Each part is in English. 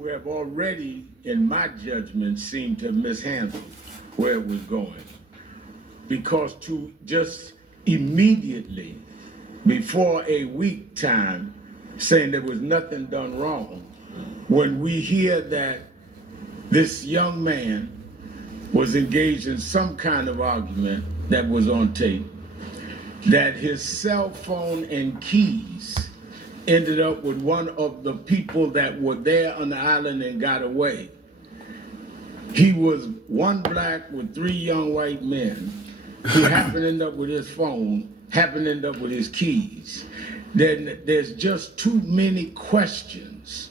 who have already, in my judgment, seemed to have mishandled where it was going. Because to just immediately, before a week time, saying there was nothing done wrong, when we hear that this young man was engaged in some kind of argument that was on tape, that his cell phone and keys ended up with one of the people that were there on the island and got away. He was one black with three young white men who happened to end up with his phone, happened to end up with his keys. Then there's just too many questions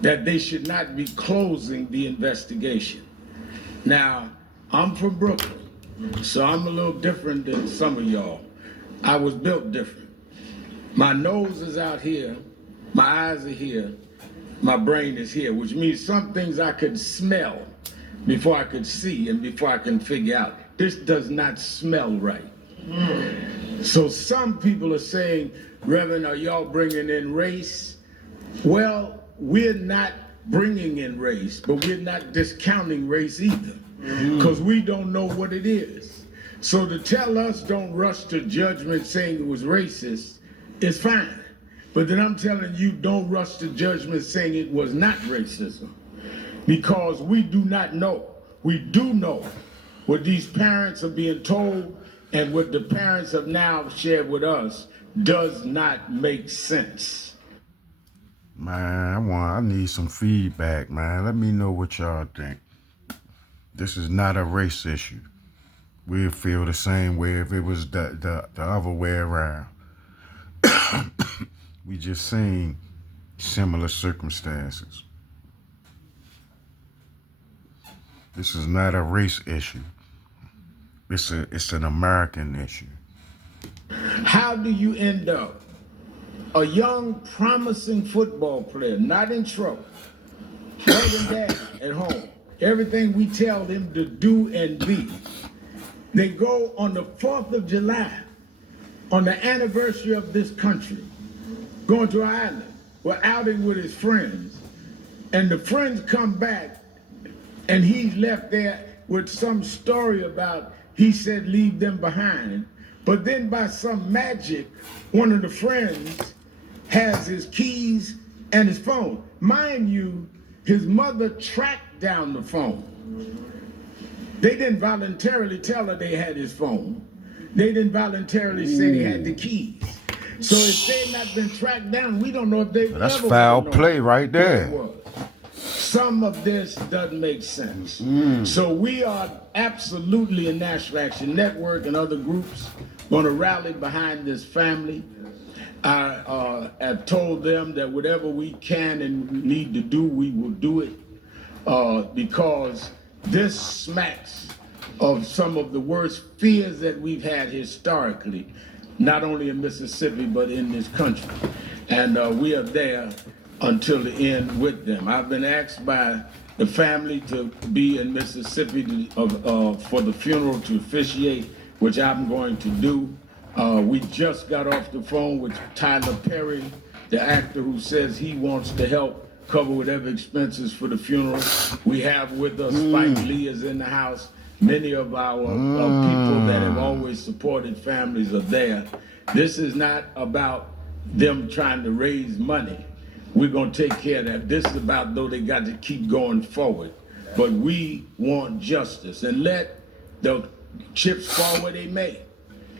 that they should not be closing the investigation. Now, I'm from Brooklyn, so I'm a little different than some of y'all. I was built different. My nose is out here, my eyes are here, my brain is here, which means some things I could smell before I could see and before I can figure out. This does not smell right. So some people are saying, Reverend, are y'all bringing in race? Well, we're not bringing in race, but we're not discounting race either, because we don't know what it is. So to tell us don't rush to judgment saying it was racist is fine. But then I'm telling you, don't rush to judgment saying it was not racism, because we do not know. We do know what these parents are being told, and what the parents have now shared with us does not make sense. Man, I need some feedback, man. Let me know what y'all think. This is not a race issue. We'll feel the same way if it was the other way around. We just seen similar circumstances. This is not a race issue. It's an American issue. How do you end up a young, promising football player, not in trouble, mother and dad at home, everything we tell them to do and be? They go on the 4th of July, on the anniversary of this country, going to an island, we're outing with his friends, and the friends come back, and he's left there with some story about, he said leave them behind, but then by some magic, one of the friends has his keys and his phone. Mind you, his mother tracked down the phone. They didn't voluntarily tell her they had his phone. They didn't voluntarily say they had the keys. So if they've not been tracked down, we don't know if they've That's ever foul play right there. Some of this doesn't make sense. So we are absolutely in National Action Network and other groups going to rally behind this family. I have told them that whatever we can and need to do, we will do it, because this smacks of some of the worst fears that we've had historically, not only in Mississippi, but in this country. And we are there until the end with them. I've been asked by the family to be in Mississippi for the funeral to officiate, which I'm going to do. We just got off the phone with Tyler Perry, the actor who says he wants to help cover whatever expenses for the funeral. We have with us, Spike Lee is in the house. Many of our people that have always supported families are there. This is not about them trying to raise money. We're going to take care of that. This is about, though, they got to keep going forward. But we want justice, and let the chips fall where they may.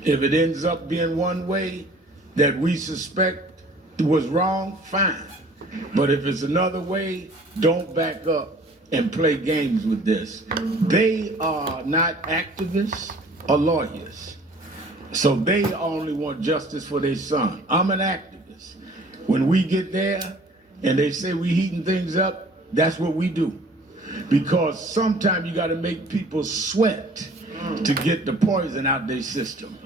If it ends up being one way that we suspect was wrong, fine. But if it's another way, don't back up and play games with this. They are not activists or lawyers. So they only want justice for their son. I'm an activist. When we get there and they say we heating things up, that's what we do. Because sometimes you got to make people sweat to get the poison out their system.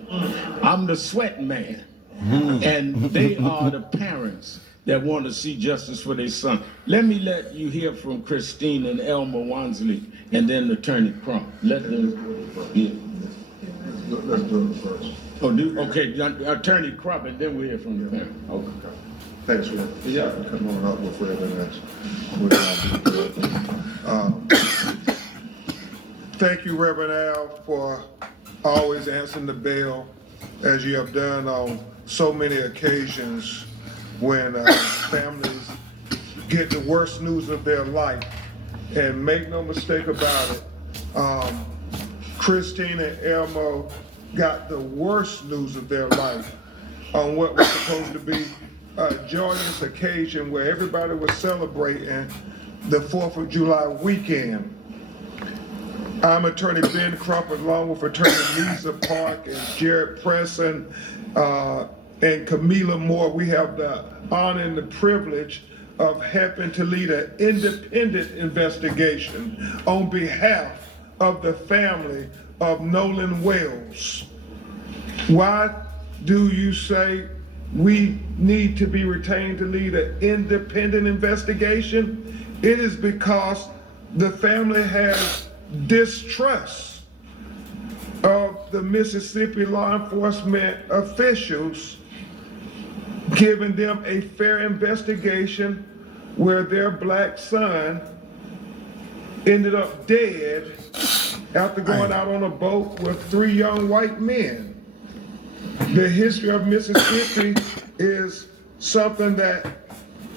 I'm the sweat man. And they are the parents that want to see justice for their son. Let me let you hear from Christine and Elmer Wansley and then Attorney Crump. Let them hear. Let's do it first. Okay, Attorney Crump, and then we'll hear from the parent. Okay. Thanks, Rick. Yeah, come on up with Reverend Thank you, Reverend Al, for always answering the bell as you have done on so many occasions when families get the worst news of their life. And make no mistake about it, Christine and Elmo got the worst news of their life on what was supposed to be a joyous occasion where everybody was celebrating the 4th of July weekend. I'm Attorney Ben Crawford, along with Attorney Lisa Park and Jared Presson and Camila Moore. We have the honor and the privilege of helping to lead an independent investigation on behalf of the family of Nolan Wells. Why do you say we need to be retained to lead an independent investigation? It is because the family has distrust of the Mississippi law enforcement officials giving them a fair investigation where their black son ended up dead after going out on a boat with 3 young white men. The history of Mississippi is something that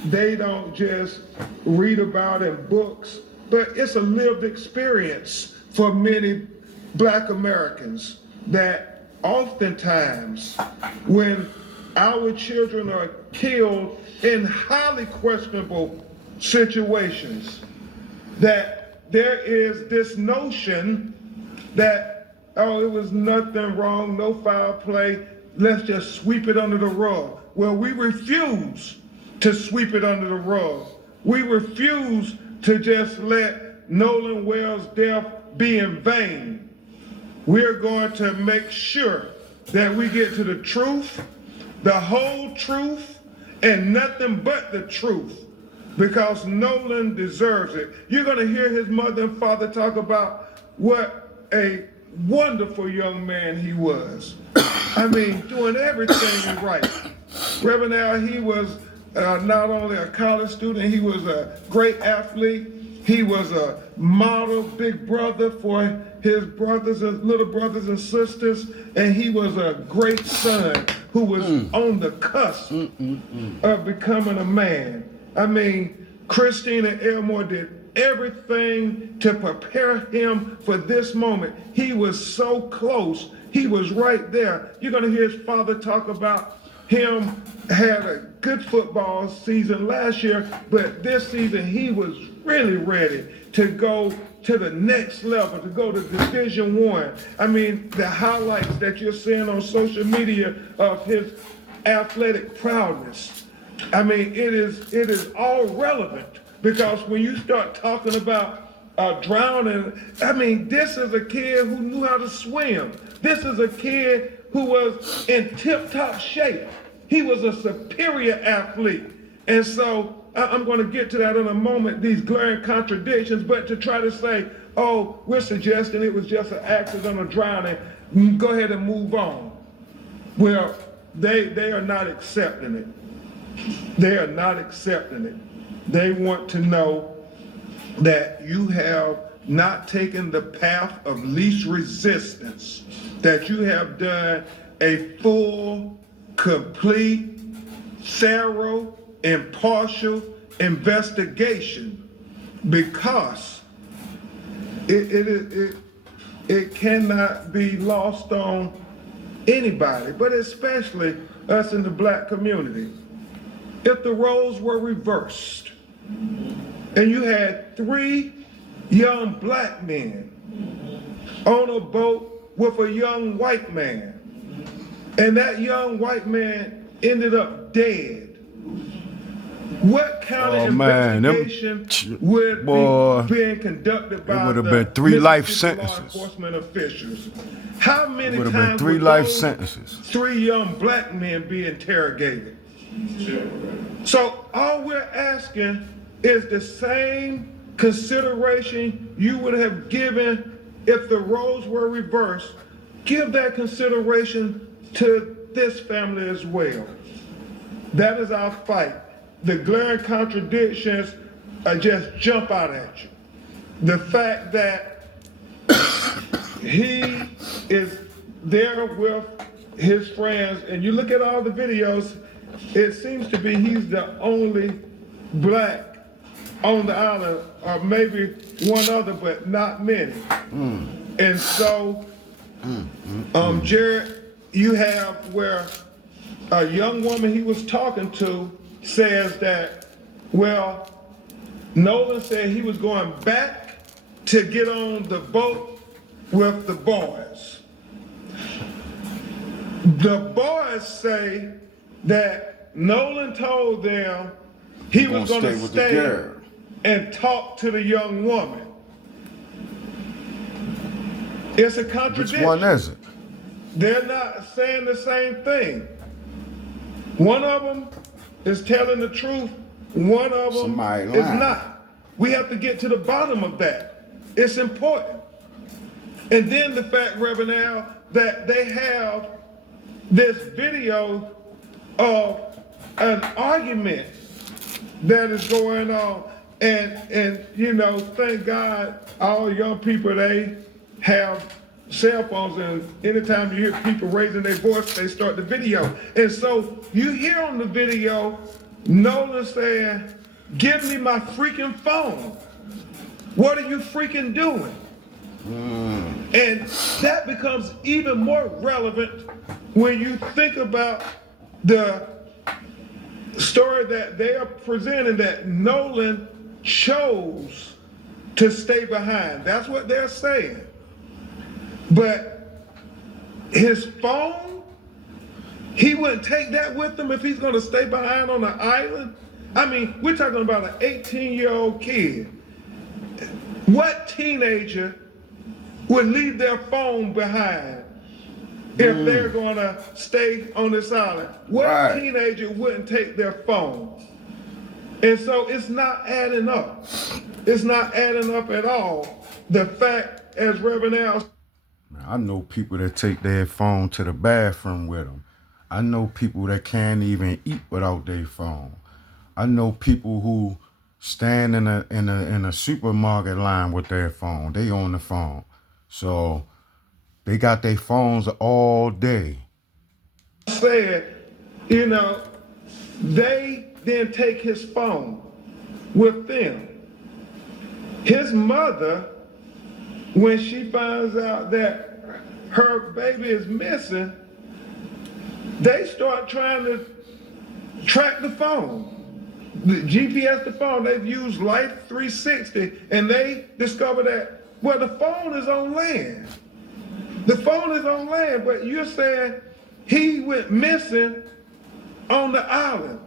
they don't just read about in books, but it's a lived experience for many black Americans that oftentimes when our children are killed in highly questionable situations, that there is this notion that, oh, it was nothing wrong, no foul play, let's just sweep it under the rug. Well, we refuse to sweep it under the rug. We refuse to just let Nolan Wells' death be in vain. We're going to make sure that we get to the truth, the whole truth, and nothing but the truth, because Nolan deserves it. You're going to hear his mother and father talk about what a wonderful young man he was. I mean, doing everything right. Reverend Al, he was not only a college student, he was a great athlete. He was a model big brother for his brothers and little brothers and sisters, and he was a great son who was on the cusp of becoming a man. I mean, Christine and Elmore did everything to prepare him for this moment. He was so close. He was right there. You're going to hear his father talk about him had a good football season last year, but this season he was really ready to go to the next level, to go to Division I. I mean, the highlights that you're seeing on social media of his athletic prowess, I mean, it is all relevant, because when you start talking about drowning, I mean, this is a kid who knew how to swim. This is a kid who was in tip-top shape. He was a superior athlete. And so I'm going to get to that in a moment, these glaring contradictions, but to try to say, oh, we're suggesting it was just an accident or drowning, go ahead and move on. Well, they are not accepting it. They are not accepting it. They want to know that you have not taken the path of least resistance, that you have done a full, complete, thorough, impartial investigation, because it cannot be lost on anybody, but especially us in the black community. If the roles were reversed and you had 3 young black men on a boat with a young white man, and that young white man ended up dead, what kind of investigation would be being conducted by would have the been 3 life Mississippi law sentences. enforcement officials? How many Would have been times 3 would life those sentences. 3 young black men be interrogated? So all we're asking is the same consideration you would have given if the roles were reversed. Give that consideration to this family as well. That is our fight. The glaring contradictions just jump out at you. The fact that he is there with his friends, and you look at all the videos, it seems to be he's the only black on the island, or maybe one other, but not many. And so, Jared, you have where a young woman he was talking to says that, well, Nolan said he was going back to get on the boat with the boys. The boys say that Nolan told them he was going to stay and talk to the young woman. It's a contradiction. Which one is it? They're not saying the same thing. One of them is telling the truth, one of them is not. We have to get to the bottom of that. It's important. And then the fact, Reverend Al, that they have this video of an argument that is going on. And you know, thank God, all young people, they have cell phones, and anytime you hear people raising their voice, they start the video. And so you hear on the video, Nolan saying, "Give me my freaking phone. What are you freaking doing?" And that becomes even more relevant when you think about the story that they are presenting, that Nolan chose to stay behind. That's what they're saying. But his phone, he wouldn't take that with him if he's going to stay behind on the island. I mean, we're talking about an 18-year-old kid. What teenager would leave their phone behind if they're going to stay on this island? What teenager wouldn't take their phone? And so it's not adding up. It's not adding up at all. The fact, as Reverend Al, I know people that take their phone to the bathroom with them. I know people that can't even eat without their phone. I know people who stand in a supermarket line with their phone. They on the phone. So they got their phones all day. Said, you know, they then take his phone with them. His mother, when she finds out that her baby is missing, they start trying to track the phone. The GPS the phone, they've used Life 360, and they discover that, well, the phone is on land. The phone is on land, but you're saying he went missing on the island.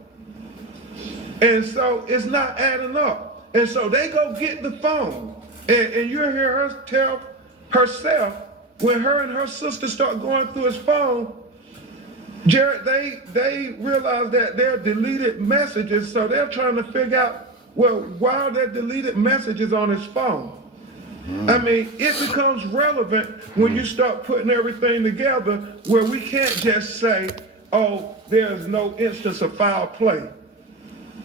And so it's not adding up. And so they go get the phone. And you hear her tell herself, when her and her sister start going through his phone, Jared, they realize that there are deleted messages, so they're trying to figure out, well, why are there deleted messages on his phone? I mean, it becomes relevant when you start putting everything together, where we can't just say, oh, there's no instance of foul play.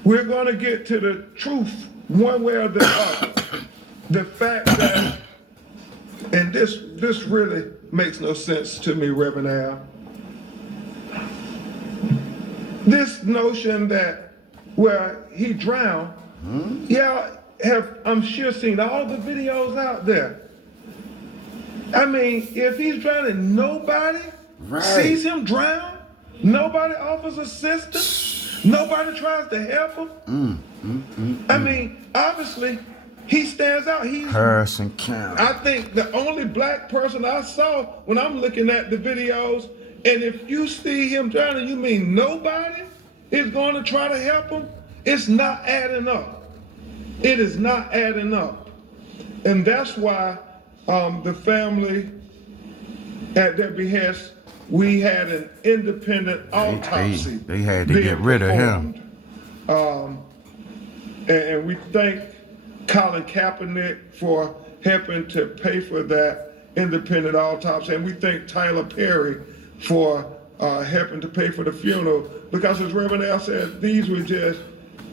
We're going to get to the truth one way or the other. The fact that, and this really makes no sense to me, Reverend Al, this notion that, well, he drowned, y'all have, I'm sure, seen all the videos out there. I mean, if he's drowning, nobody sees him drown, nobody offers assistance, nobody tries to help him. I mean, obviously, he stands out. He's Harrison County. I think the only black person I saw when I'm looking at the videos, and if you see him drowning, you mean nobody is going to try to help him? It's not adding up. It is not adding up. And that's why the family, at their behest, we had an independent autopsy. They had to get rid of him. And we thank Colin Kaepernick for helping to pay for that independent autopsy. And we thank Tyler Perry for helping to pay for the funeral, because as Reverend Al said, these were just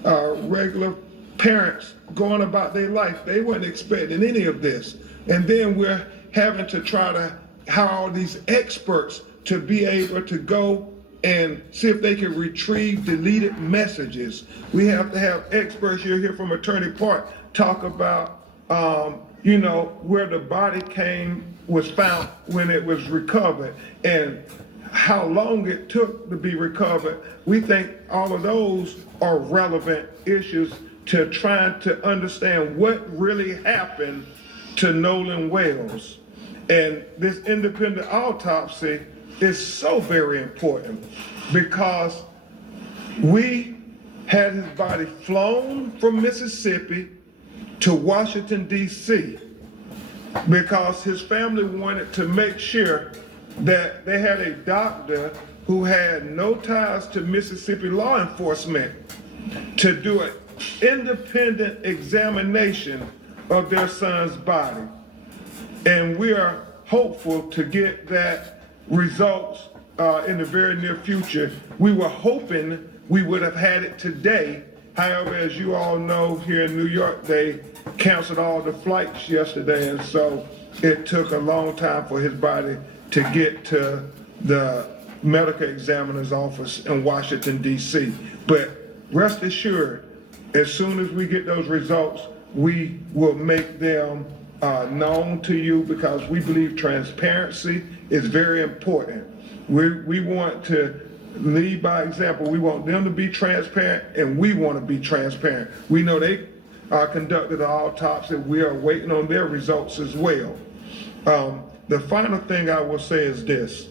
regular parents going about their life. They weren't expecting any of this. And then we're having to try to hire all these experts to be able to go and see if they can retrieve deleted messages. We have to have experts. You'll hear from Attorney Park talk about, where the body was found when it was recovered and how long it took to be recovered. We think all of those are relevant issues to trying to understand what really happened to Nolan Wells. And this independent autopsy is so very important because we had his body flown from Mississippi to Washington, D.C. because his family wanted to make sure that they had a doctor who had no ties to Mississippi law enforcement to do an independent examination of their son's body. And we are hopeful to get that results in the very near future. We were hoping we would have had it today. However, as you all know, here in New York, they canceled all the flights yesterday, and so it took a long time for his body to get to the medical examiner's office in Washington, D.C. But rest assured, as soon as we get those results, we will make them known to you, because we believe transparency is very important. We want to lead by example. We want them to be transparent, and we want to be transparent. We know they conducted an autopsy. We are waiting on their results as well. The final thing I will say is this.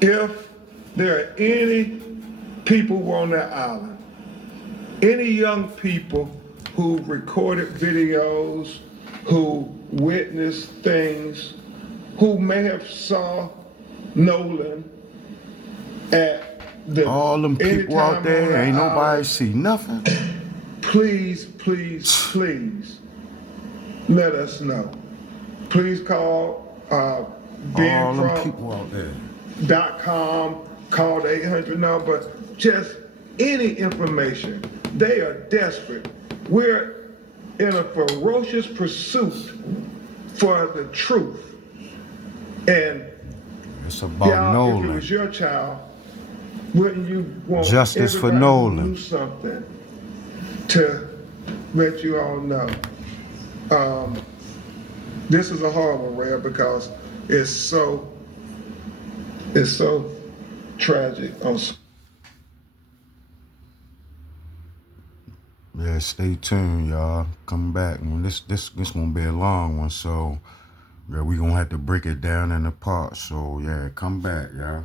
If there are any people who are on that island, any young people who recorded videos, who witnessed things, who may have saw Nolan at all them people out there, ain't nobody see nothing. Please, please, please let us know. Please call all them people out there. .com, call the 800 number, just any information. They are desperate. We're in a ferocious pursuit for the truth. And it's about Nolan. If it was your child, wouldn't you want justice for everybody Nolan to do something to let you all know? This is a hard one, Ray, because it's so tragic. Yeah, stay tuned, y'all. Come back. This gonna be a long one, so yeah, we gonna have to break it down into parts. So yeah, come back, y'all.